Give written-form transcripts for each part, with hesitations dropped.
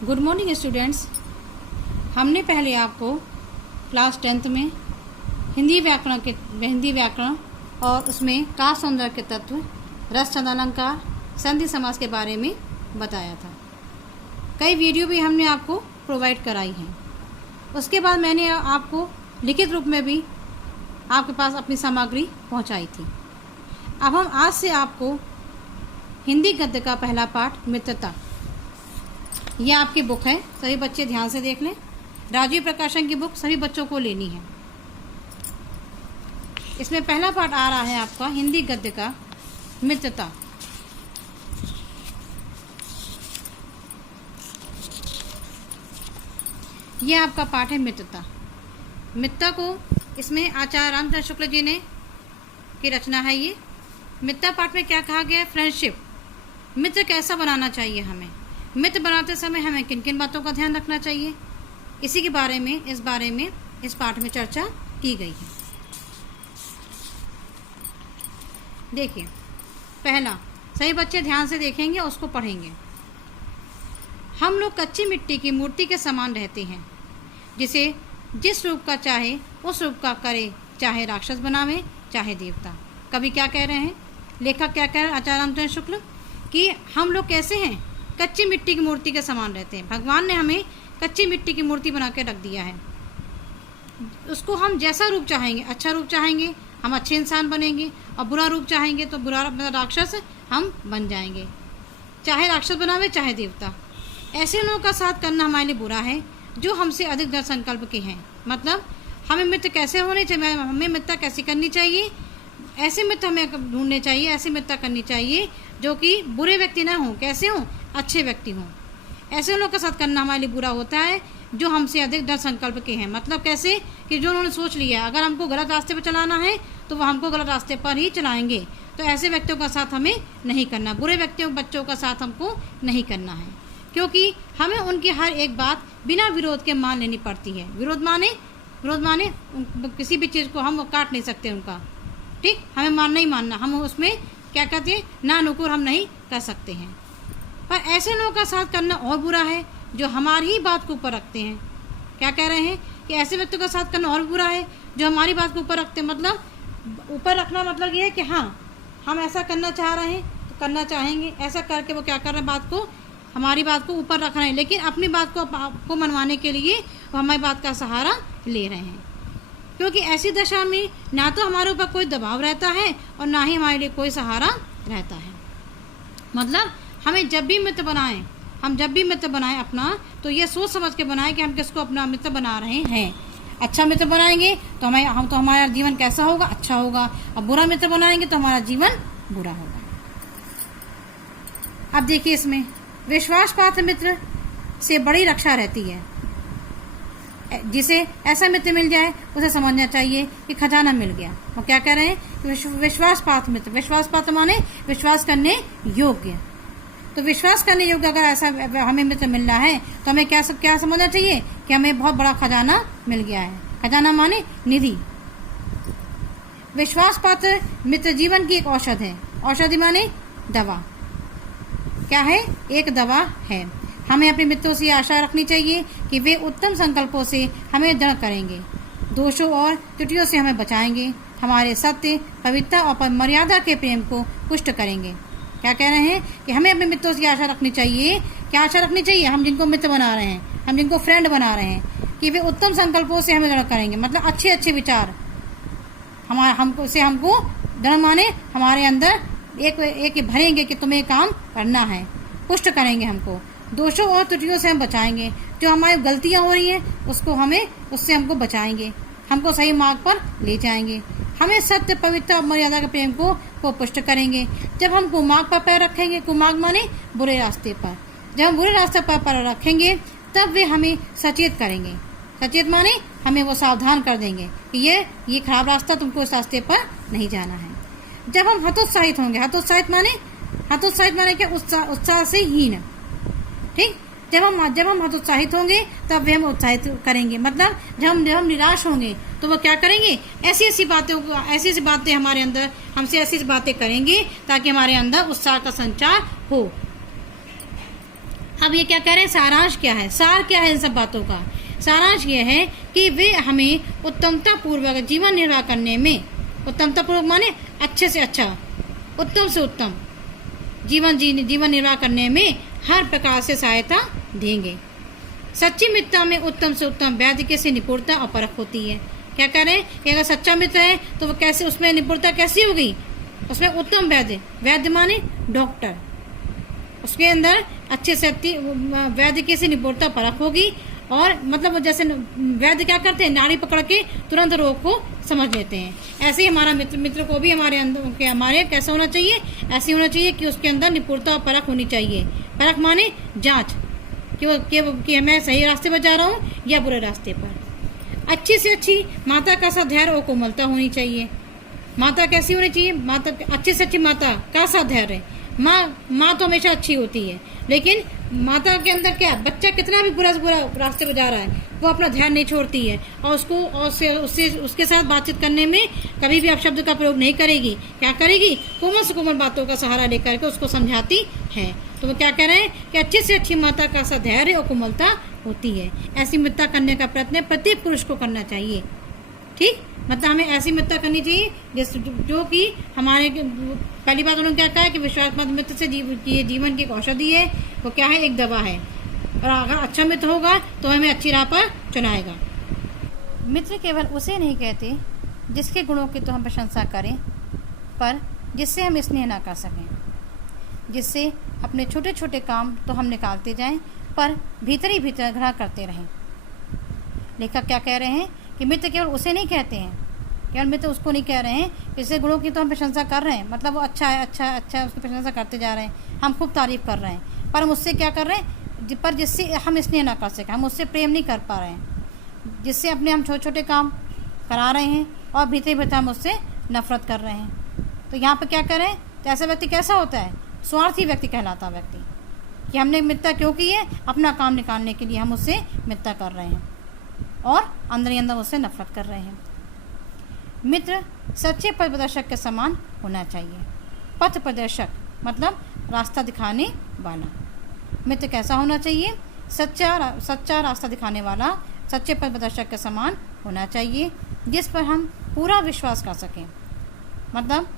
Good morning students. हमने पहले आपको क्लास 10th में हिंदी व्याकरण और उसमें काव्य सौंदर्य के तत्व, रस छंद अलंकार, संधि समास के बारे में बताया था। कई वीडियो भी हमने आपको प्रोवाइड कराई हैं। उसके बाद मैंने आपको लिखित रूप में भी आपके पास अपनी सामग्री पहुंचाई थी। अब हम आज से आपको हिंदी गद्य का पहला पाठ मित्रता, यह आपकी बुक है, सभी बच्चे ध्यान से देख लें। राजीव प्रकाशन की बुक सभी बच्चों को लेनी है। इसमें पहला पाठ आ रहा है आपका हिंदी गद्य का मित्रता। यह आपका पाठ है मित्रता। मित्रता को इसमें आचार्य रामचंद्र शुक्ल जी ने की रचना है। ये मित्रता पाठ में क्या कहा गया है? फ्रेंडशिप, मित्र कैसा बनाना चाहिए हमें, मित्र बनाते समय हमें किन किन बातों का ध्यान रखना चाहिए, इसी के बारे में इस पाठ में चर्चा की गई है। देखिए, पहला, सभी बच्चे ध्यान से देखेंगे, उसको पढ़ेंगे। हम लोग कच्ची मिट्टी की मूर्ति के समान रहते हैं, जिसे जिस रूप का चाहे उस रूप का करे, चाहे राक्षस बनावे चाहे देवता। कवि क्या कह रहे हैं, लेखक क्या कह रहे हैं, आचार्य रामचंद्र शुक्ल, कि हम लोग कैसे हैं? कच्ची मिट्टी की मूर्ति के समान रहते हैं। भगवान ने हमें कच्ची मिट्टी की मूर्ति बना के रख दिया है। उसको हम जैसा रूप चाहेंगे, अच्छा रूप चाहेंगे हम अच्छे इंसान बनेंगे, और बुरा रूप चाहेंगे तो बुरा राक्षस हम बन जाएंगे, चाहे राक्षस बनावे चाहे देवता। ऐसे लोगों का साथ करना हमारे लिए बुरा है जो हमसे अधिक दृढ़ संकल्प के हैं। मतलब हमें मित्र कैसे होने चाहिए, हमें मित्रता कैसी करनी चाहिए, ऐसे मित्र हमें ढूंढने चाहिए, ऐसे मित्रता करनी चाहिए जो कि बुरे व्यक्ति ना हों, कैसे हों, अच्छे व्यक्ति हों। ऐसे लोगों के साथ करना हमारे लिए बुरा होता है जो हमसे अधिक दृढ़ संकल्प के हैं। मतलब कैसे कि जो उन्होंने सोच लिया अगर हमको गलत रास्ते पर चलाना है तो वो हमको गलत रास्ते पर ही चलाएंगे। तो ऐसे व्यक्तियों का साथ हमें नहीं करना, बुरे व्यक्तियों बच्चों का साथ हमको नहीं करना है, क्योंकि हमें उनकी हर एक बात बिना विरोध के मान लेनी पड़ती है। विरोध माने किसी भी चीज़ को हम काट नहीं सकते उनका, ठीक, हमें मानना ही मानना, हम उसमें क्या कहते हैं, ना नुकुर हम नहीं कर सकते हैं। पर ऐसे लोगों का साथ करना और बुरा है जो हमारी ही बात को ऊपर रखते हैं। क्या कह रहे हैं कि ऐसे व्यक्तियों का साथ करना और बुरा है जो हमारी बात को ऊपर रखते हैं। मतलब ऊपर रखना मतलब ये है कि हाँ, हम ऐसा करना चाह रहे हैं तो करना चाहेंगे, ऐसा करके वो क्या कर रहे हैं, बात को, हमारी बात को ऊपर रख रहे हैं, लेकिन अपनी बात को आपको मनवाने के लिए वो हमारी बात का सहारा ले रहे हैं। क्योंकि ऐसी दशा में ना तो हमारे ऊपर कोई दबाव रहता है और ना ही हमारे लिए कोई सहारा रहता है। मतलब हमें जब भी मित्र बनाएं अपना, तो ये सोच समझ के बनाएं कि हम किसको अपना मित्र बना रहे हैं। अच्छा मित्र बनाएंगे तो हमारा जीवन कैसा होगा, अच्छा होगा, और बुरा मित्र बनाएंगे तो हमारा जीवन बुरा होगा। अब देखिए, इसमें विश्वास पात्र मित्र से बड़ी रक्षा रहती है। जिसे ऐसा मित्र मिल जाए उसे समझना चाहिए कि खजाना मिल गया। वो क्या कह रहे हैं, विश्वास पात्र मित्र, विश्वास पात्र माने विश्वास करने योग्य। तो विश्वास करने योग्य अगर ऐसा हमें मित्र मिल रहा है तो हमें क्या समझना चाहिए कि हमें बहुत बड़ा खजाना मिल गया है। खजाना माने निधि। विश्वास पात्र मित्र जीवन की एक औषध है। औषधि माने दवा। क्या है? एक दवा है। हमें अपने मित्रों से आशा रखनी चाहिए कि वे उत्तम संकल्पों से हमें दृढ़ करेंगे, दोषों और त्रुटियों से हमें बचाएंगे, हमारे सत्य, पवित्रता और मर्यादा के प्रेम को पुष्ट करेंगे। क्या कह रहे हैं कि हमें अपने मित्रों से आशा रखनी चाहिए। क्या आशा रखनी चाहिए? हम जिनको मित्र बना रहे हैं, हम जिनको फ्रेंड बना रहे हैं, कि वे उत्तम संकल्पों से हमें दृढ़ करेंगे। मतलब अच्छे अच्छे विचार हमको दृढ़ माने हमारे अंदर एक भरेंगे कि तुम्हें काम करना है, पुष्ट करेंगे हमको, दोषों और त्रुटियों से हम बचाएंगे। जो हमारी गलतियां हो रही हैं उससे हमको बचाएंगे, हमको सही मार्ग पर ले जाएंगे, हमें सत्य, पवित्र और मर्यादा के प्रेम को पुष्ट करेंगे। जब हम कुमार्ग पर पैर रखेंगे, कुमार्ग माने बुरे रास्ते पर, जब हम बुरे रास्ते पर पैर रखेंगे तब वे हमें सचेत करेंगे। सचेत माने हमें वो सावधान कर देंगे कि ये खराब रास्ता, तुमको इस रास्ते पर नहीं जाना है। जब हम हतोत्साहित होंगे, हतोत्साहित माने क्या? उत्साह से हीन, ठीक। जब हम हतोत्साहित होंगे तब वे हम उत्साहित करेंगे। मतलब जब हम निराश होंगे तो वो क्या करेंगे, ऐसी बातें हमारे अंदर, हमसे ऐसी बातें करेंगे ताकि हमारे अंदर उत्साह का संचार हो। अब ये क्या कह रहे हैं, सारांश क्या है, सार क्या है इन सब बातों का? सारांश ये है कि वे हमें उत्तमता पूर्वक जीवन निर्वाह करने में, उत्तमता पूर्वक माने अच्छे से अच्छा, उत्तम से उत्तम जीवन निर्वाह करने में हर प्रकार से सहायता देंगे। सच्ची मित्रता में उत्तम से उत्तम वैद्य से निपुणता और परख होती है। क्या कह रहे हैं कि अगर सच्चा मित्र है तो वो कैसे, उसमें निपुणता कैसी होगी, उसमें उत्तम वैद्य माने डॉक्टर, उसके अंदर अच्छे से वैद्य से निपुणता परख होगी। और मतलब जैसे वैद्य क्या करते हैं, नाड़ी पकड़ के तुरंत रोग को समझ लेते हैं, ऐसे ही हमारा मित्र को भी हमारे कैसा होना चाहिए, ऐसे होना चाहिए कि उसके अंदर निपुणता और परख होनी चाहिए। परख माने जांच कि मैं सही रास्ते पर जा रहा हूँ या बुरे रास्ते पर। अच्छी से अच्छी माता का सा धैर्य और कोमलता होनी चाहिए। माता कैसी होनी चाहिए, माता अच्छी से अच्छी माता का सा धैर्य। माँ तो हमेशा अच्छी होती है, लेकिन माता के अंदर क्या, बच्चा कितना भी बुरा से बुरा रास्ते पर जा रहा है वो अपना ध्यान नहीं छोड़ती है और उसके साथ बातचीत करने में कभी भी अपशब्द का प्रयोग नहीं करेगी। क्या करेगी, कोमल से कोमल बातों का सहारा लेकर के उसको समझाती है। तो वो क्या कह रहे हैं कि अच्छी से अच्छी माता का सा धैर्य और कोमलता होती है। ऐसी मित्रता करने का प्रयत्न प्रत्येक पुरुष को करना चाहिए। ठीक, मतलब हमें ऐसी मित्रता करनी चाहिए जो कि हमारे, पहली बात उन्होंने क्या कहा है कि विश्वासमत मित्र से जीवन की एक औषधि है, वो क्या है, एक दवा है। और अगर अच्छा मित्र होगा तो हमें अच्छी राह पर चलाएगा। मित्र केवल उसे नहीं कहते जिसके गुणों की तो हम प्रशंसा करें, पर जिससे हम स्नेह ना कर सकें, जिससे अपने छोटे छोटे काम तो हम निकालते जाएं पर भीतर ही भीतर घृणा करते रहें। लेखक क्या कह रहे हैं कि मित्र केवल उसे नहीं कहते हैं, केवल मित्र उसको नहीं कह रहे हैं जिससे गुणों की तो हम प्रशंसा कर रहे हैं, मतलब वो अच्छा है अच्छा है अच्छा है, उसकी प्रशंसा करते जा रहे हैं, हम खूब तारीफ कर रहे हैं, पर हम उससे क्या कर रहे हैं, पर जिससे हम स्नेह ना कर सकें, हम उससे प्रेम नहीं कर पा रहे हैं, जिससे अपने हम छोटे छोटे काम करा रहे हैं और भीतर भीतर हम उससे नफरत कर रहे हैं। तो यहाँ पर क्या करें, तो ऐसा व्यक्ति कैसा होता है, स्वार्थी व्यक्ति कहलाता है व्यक्ति, कि हमने मित्रता क्यों की है, अपना काम निकालने के लिए हम उससे मित्रता कर रहे हैं और अंदर ही अंदर उससे नफरत कर रहे हैं। मित्र सच्चे पथ प्रदर्शक के समान होना चाहिए। पथ प्रदर्शक मतलब रास्ता दिखाने वाला। मित्र कैसा होना चाहिए, सच्चा रास्ता दिखाने वाला, सच्चे पथ प्रदर्शक के समान होना चाहिए, जिस पर हम पूरा विश्वास कर सकें। मतलब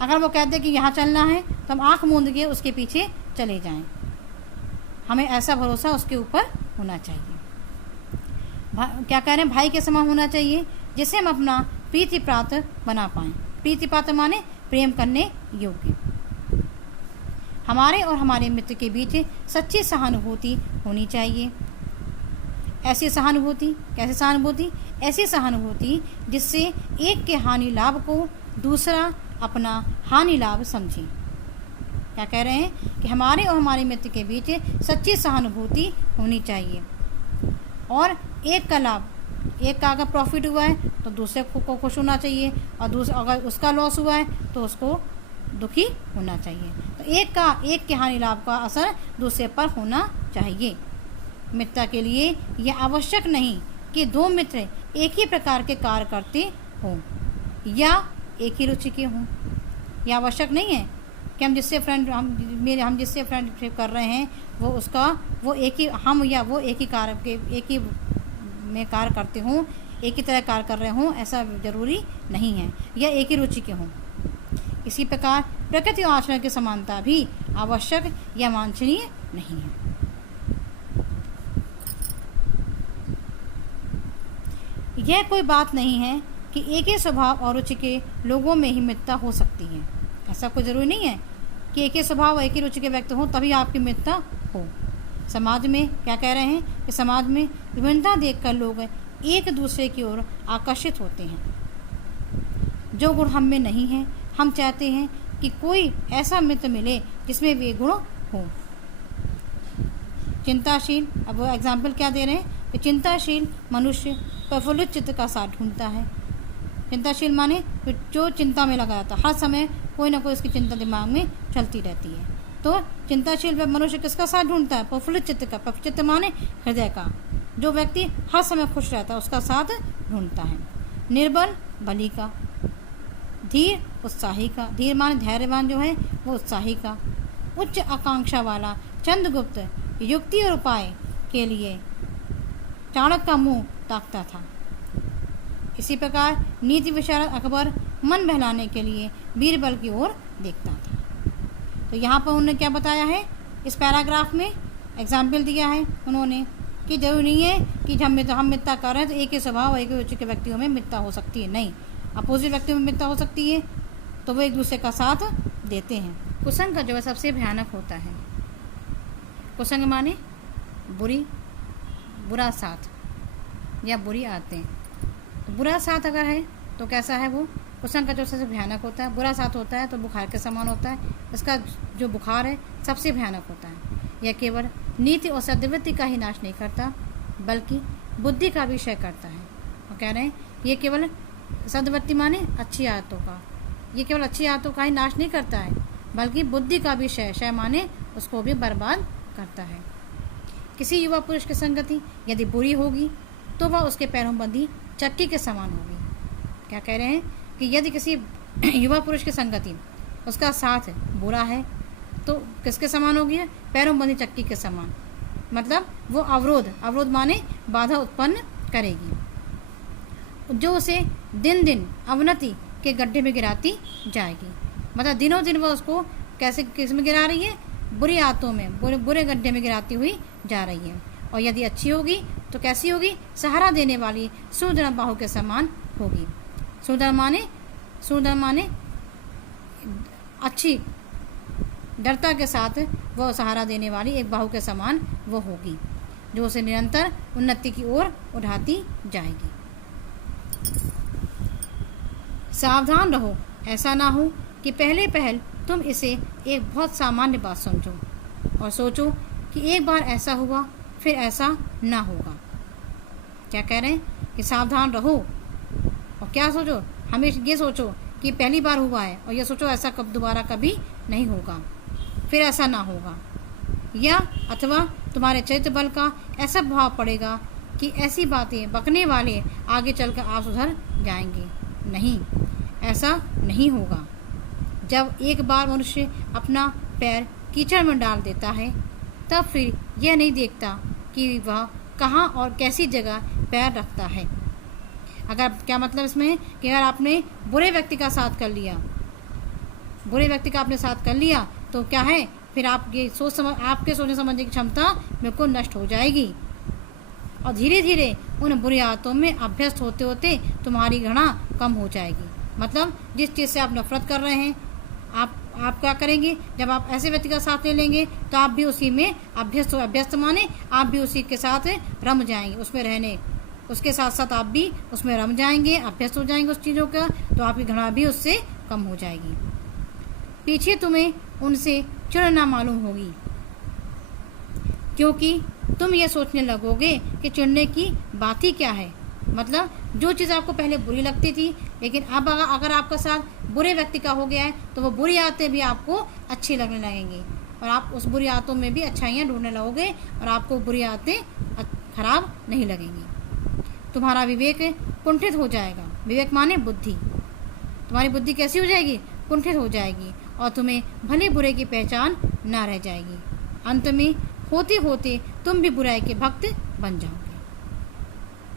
अगर वो कहते कि यहाँ चलना है तो हम आँख मूंद के उसके पीछे चले जाएं, हमें ऐसा भरोसा उसके ऊपर होना चाहिए। क्या कह रहे हैं, भाई के समान होना चाहिए, जिसे हम अपना प्रीति पात्र बना पाएं। प्रीति पात्र माने प्रेम करने योग्य। हमारे और हमारे मित्र के बीच सच्ची सहानुभूति होनी चाहिए। ऐसी सहानुभूति, कैसी सहानुभूति, ऐसी सहानुभूति जिससे एक के हानि लाभ को दूसरा अपना हानि लाभ समझे। क्या कह रहे हैं कि हमारे और हमारे मित्र के बीच सच्ची सहानुभूति होनी चाहिए और एक का लाभ, एक का अगर प्रॉफिट हुआ है तो दूसरे को खुश होना चाहिए और अगर उसका लॉस हुआ है तो उसको दुखी होना चाहिए। तो एक के हानि लाभ का असर दूसरे पर होना चाहिए। मित्रता के लिए यह आवश्यक नहीं कि दो मित्र एक ही प्रकार के कार्य करते हों या एक ही रुचि के हों। यह आवश्यक नहीं है कि हम जिससे फ्रेंडशिप कर रहे हैं वो एक ही कार्य में कार्य करते हों, एक ही तरह कार्य कर रहे हों, ऐसा जरूरी नहीं है, या एक ही रुचि के हों। इसी प्रकार प्रकृति और आचरण की समानता भी आवश्यक या वांछनीय नहीं है। यह कोई बात नहीं है कि एक ही स्वभाव और रुचि के लोगों में ही मित्रता हो सकती है। ऐसा कोई ज़रूरी नहीं है कि एक ही स्वभाव और एक ही रुचि के व्यक्ति हों तभी आपकी मित्रता हो। समाज में क्या कह रहे हैं कि समाज में विभिन्नता देखकर लोग एक दूसरे की ओर आकर्षित होते हैं। जो गुण हम में नहीं है, हम चाहते हैं कि कोई ऐसा मित्र मिले जिसमें वे गुण हो। चिंताशील, अब वो एग्जाम्पल क्या दे रहे हैं कि चिंताशील मनुष्य प्रफुल्लित चित्त का साथ ढूंढता है। चिंताशील माने जो चिंता में लगा रहता, हर समय कोई ना कोई उसकी चिंता दिमाग में चलती रहती है। तो चिंताशील मनुष्य किसका साथ ढूंढता है, प्रफुल्लित चित्त का। प्रफुल्लित माने हृदय का, जो व्यक्ति हर समय खुश रहता है उसका साथ ढूंढता है। निर्बल बली का, धीर उत्साही का, धीर माने धैर्यवान जो है वो उत्साही का। उच्च आकांक्षा वाला चंद्रगुप्त युक्ति और उपाय के लिए चाणक्य का मुंह ताकता था। इसी प्रकार नीति विशारद अकबर मन बहलाने के लिए बीरबल की ओर देखता था। तो यहाँ पर उन्होंने क्या बताया है, इस पैराग्राफ में एग्जाम्पल दिया है उन्होंने कि जरूरी नहीं है कि हम मित्रता कर रहे हैं तो एक ही स्वभाव एक ही रुचि के व्यक्तियों में मित्रता हो सकती है। नहीं, अपोजिट व्यक्तियों में मित्रता हो सकती है, तो वो एक दूसरे का साथ देते हैं। कुसंग का जो है सबसे भयानक होता है। कुसंग माने बुरा साथ या बुरी आदतें। तो बुरा साथ अगर है तो कैसा है वो, कुसंग का जो सबसे भयानक होता है। बुरा साथ होता है तो बुखार के समान होता है, इसका जो बुखार है सबसे भयानक होता है। यह केवल नीति और सद्वृत्ति का ही नाश नहीं करता बल्कि बुद्धि का भी क्षय करता है। और कह रहे हैं ये केवल सद्वृत्ति माने अच्छी आदतों का, ये केवल अच्छी आदतों का ही नाश नहीं करता है बल्कि बुद्धि का भी क्षय माने उसको भी बर्बाद करता है। किसी युवा पुरुष की संगति यदि बुरी होगी तो वह उसके पैरों बंधी चक्की के समान होगी। क्या कह रहे हैं कि यदि किसी युवा पुरुष की संगति, उसका साथ बुरा है तो किसके समान होगी, पैरों बंधी चक्की के समान। मतलब वो अवरोध माने बाधा उत्पन्न करेगी जो उसे दिन दिन अवनति के गड्ढे में गिराती जाएगी। मतलब दिनों दिन वह उसको कैसे किस में गिरा रही है, बुरी आदतों में, बुरे गड्ढे में गिराती हुई जा रही है। और यदि अच्छी होगी तो कैसी होगी, सहारा देने वाली सुदृढ़ बाहु के समान होगी। सुदृढ़ माने अच्छी दृढ़ता के साथ वह सहारा देने वाली एक बाहु के समान वो होगी जो उसे निरंतर उन्नति की ओर उठाती जाएगी। सावधान रहो, ऐसा ना हो कि पहल तुम इसे एक बहुत सामान्य बात समझो और सोचो कि एक बार ऐसा हुआ फिर ऐसा ना होगा। क्या कह रहे हैं कि सावधान रहो और क्या सोचो, हमेशा ये सोचो कि पहली बार हुआ है और ये सोचो ऐसा कब दोबारा कभी नहीं होगा, फिर ऐसा ना होगा। या अथवा तुम्हारे चरित्र बल का ऐसा प्रभाव पड़ेगा कि ऐसी बातें बकने वाले आगे चलकर आप सुधर जाएंगे। नहीं, ऐसा नहीं होगा। जब एक बार मनुष्य अपना पैर कीचड़ में डाल देता है तब फिर यह नहीं देखता कि वह कहाँ और कैसी जगह पैर रखता है। अगर क्या मतलब इसमें कि अगर आपने बुरे व्यक्ति का साथ कर लिया, बुरे व्यक्ति का आपने साथ कर लिया तो क्या है, फिर आपके सोचने समझने की क्षमता बिल्कुल नष्ट हो जाएगी और धीरे धीरे उन बुरी आदतों में अभ्यस्त होते होते तुम्हारी घृणा कम हो जाएगी। मतलब जिस चीज़ से आप नफरत कर रहे हैं, आप क्या करेंगे, जब आप ऐसे व्यक्ति का साथ ले लेंगे तो आप भी उसी में अभ्यस्त माने आप भी उसी के साथ रम जाएंगे, उसमें रहने, उसके साथ साथ आप भी उसमें रम जाएंगे, अभ्यस्त हो जाएंगे उस चीज़ों का, तो आपकी घृणा भी उससे कम हो जाएगी। पीछे तुम्हें उनसे चिढ़ना मालूम होगी क्योंकि तुम ये सोचने लगोगे कि चिढ़ने की बात ही क्या है। मतलब जो चीज़ आपको पहले बुरी लगती थी लेकिन अब अगर आपका साथ बुरे व्यक्ति का हो गया है तो वो बुरी आदतें भी आपको अच्छी लगने लगेंगी और आप उस बुरी आदतों में भी अच्छाइयाँ ढूंढने लगोगे और आपको बुरी आदतें खराब नहीं लगेंगी। तुम्हारा विवेक कुंठित हो जाएगा। विवेक माने बुद्धि। तुम्हारी बुद्धि कैसी हो जाएगी, कुंठित हो जाएगी और तुम्हें भले बुरे की पहचान ना रह जाएगी। अंत में होते होते तुम भी बुराई के भक्त बन जाओगे,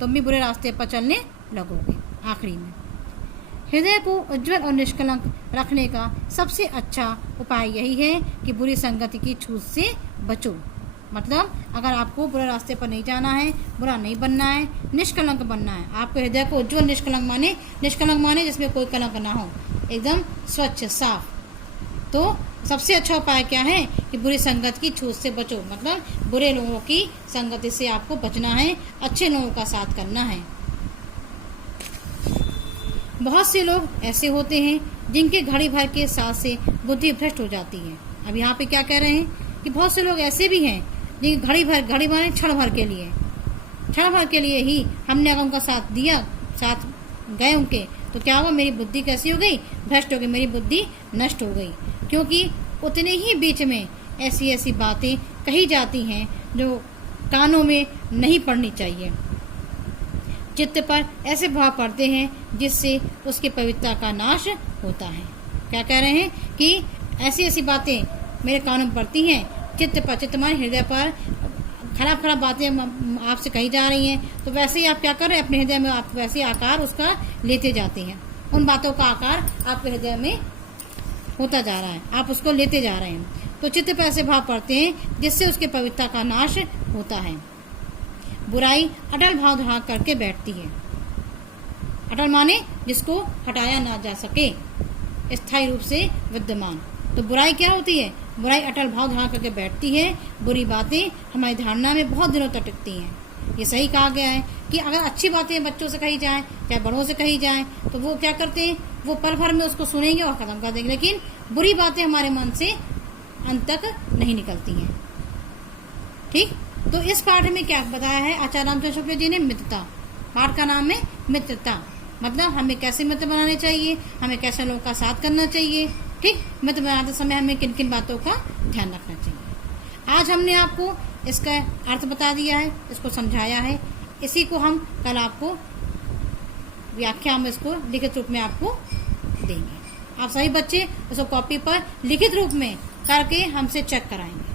तुम भी बुरे रास्ते पर चलने लगोगे। आखिरी में हृदय को उज्जवल और निष्कलंक रखने का सबसे अच्छा उपाय यही है कि बुरी संगति की छूत से बचो। मतलब अगर आपको बुरे रास्ते पर नहीं जाना है, बुरा नहीं बनना है, निष्कलंक बनना है, आपके हृदय को उज्जवल निष्कलंक माने जिसमें कोई कलंक ना हो, एकदम स्वच्छ साफ, तो सबसे अच्छा उपाय क्या है कि बुरी संगत की छूत से बचो। मतलब बुरे लोगों की संगति से आपको बचना है, अच्छे लोगों का साथ करना है। बहुत से लोग ऐसे होते हैं जिनके घड़ी भर के साथ से बुद्धि भ्रष्ट हो जाती है। अब यहाँ पे क्या कह रहे हैं कि बहुत से लोग ऐसे भी हैं जिनकी घड़ी माने क्षण भर के लिए ही हमने अगर उनका साथ दिया, साथ गए उनके, तो क्या हुआ, मेरी बुद्धि कैसी हो गई, भ्रष्ट हो गई, मेरी बुद्धि नष्ट हो गई। क्योंकि उतने ही बीच में ऐसी बातें कही जाती हैं जो कानों में नहीं पड़नी चाहिए। चित्त पर ऐसे प्रभाव पड़ते हैं जिससे उसकी पवित्रता का नाश होता है। क्या कह रहे हैं कि ऐसी बातें मेरे कानों में पड़ती हैं चित्त माने हृदय पर खराब खराब बातें आपसे कही जा रही हैं, तो वैसे ही आप क्या कर रहे हैं, अपने हृदय में आप वैसे आकार उसका लेते जाते हैं। उन बातों का आकार आपके हृदय में होता जा रहा है, आप उसको लेते जा रहे हैं। तो चित्त पर ऐसे भाव पड़ते हैं जिससे उसके पवित्रता का नाश होता है। बुराई अटल भाव धारण करके बैठती है। अटल माने जिसको हटाया ना जा सके, स्थायी रूप से विद्यमान। तो बुराई क्या होती है, बुराई अटल भाव धारण करके बैठती है। बुरी बातें हमारी धारणा में बहुत दिनों तक टिकती हैं। ये सही कहा गया है कि अगर अच्छी बातें बच्चों से कही जाएं, चाहे बड़ों से कही जाएं, तो वो क्या करते हैं, वो पल भर में उसको सुनेंगे और खत्म कर देंगे। लेकिन बुरी बातें हमारे मन से अंत तक नहीं निकलती हैं। ठीक, तो इस पाठ में क्या बताया है आचार्य रामचंद्र शुक्ल जी ने, मित्रता। पाठ का नाम है मित्रता, मतलब हमें कैसे मित्र बनाने चाहिए, हमें कैसे लोगों का साथ करना चाहिए। ठीक, मित्र बनाते समय हमें किन किन बातों का ध्यान रखना चाहिए। आज हमने आपको इसका अर्थ बता दिया है, इसको समझाया है। इसी को हम कल आपको व्याख्या में इसको लिखित रूप में आपको देंगे। आप सभी बच्चे उसको कॉपी पर लिखित रूप में करके हमसे चेक कराएंगे।